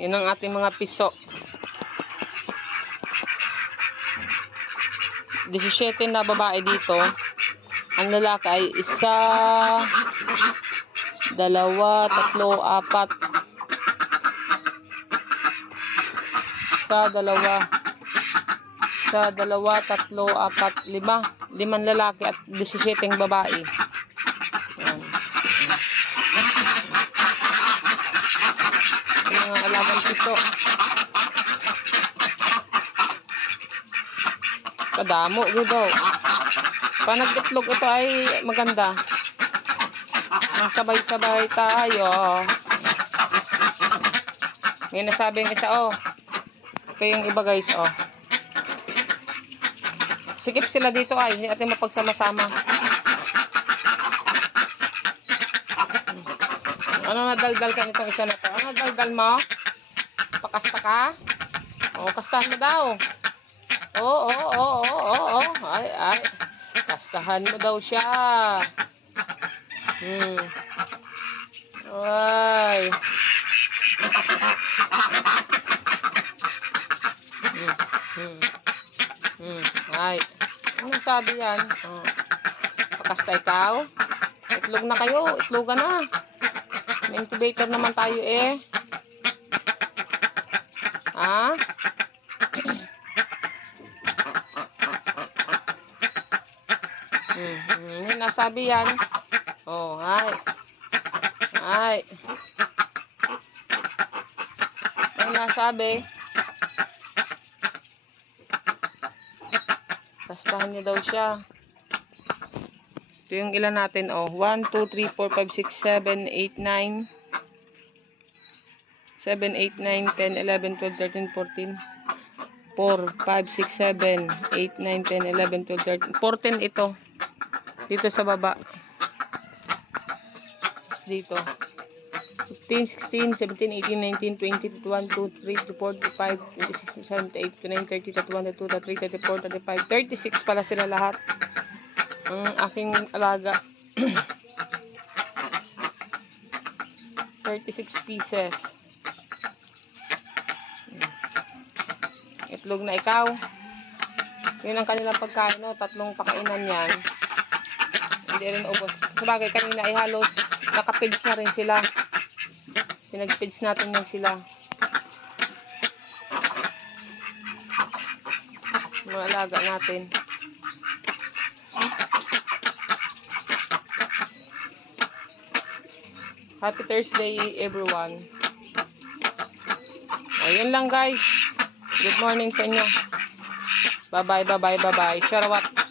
Yun ang ating mga piso. 17 na babae dito. Ang lalaki ay 1, 2, 3, 4. 1, 2, 3, 4, 5. 5 lalaki at 17 babae. Yan. Yung mga alagang piso. Kadamo daw. Pag nag-itlog ito ay maganda. Sabay-sabay tayo. May nasabing isa, oh. Ito yung iba, guys, oh. Sikip sila dito ay, hindi natin mapagsama-sama. Ano nadaldal ka nitong isa na to? Ano nadaldal mo? Pakasta ka? O, kastahan mo daw. Oo. Ay. Kastahan mo daw siya. Ay. Ay. Ano sabi yan? Pakasta ikaw? Itlog na kayo. Itlogan na. May incubator naman tayo eh. Ha? May nasabi yan. Oh, ay. May nasabi. Kastahan niya daw siya. Ito yung ilan natin, oh. 1, 2, 3, 4, 5, 6, 7, 8, 9. 7, 8, 9, 10, 11, 12, 13, 14. 4, 5, 6, 7, 8, 9, 10, 11, 12, 13. 14 ito. Dito sa baba. Dito. 15, 16, 17, 18, 19, 20, 21, 22, 23, 24, 25, 26, 27, 28, 29, 30, 31, 32, 33, 34, 35, 36 pala sila lahat. Ang aking alaga. 36 pieces. Itlog na ikaw. Yun ang kanilang pagkain, no? 3 pakainan yan. Hindi rin ubos. Sabagay, kanina ay halos nakapids na rin sila. Pinagpids natin yan sila. Mga alaga natin. Happy Thursday, everyone. Ayun lang, guys. Good morning sa inyo. Bye-bye. Sharawat.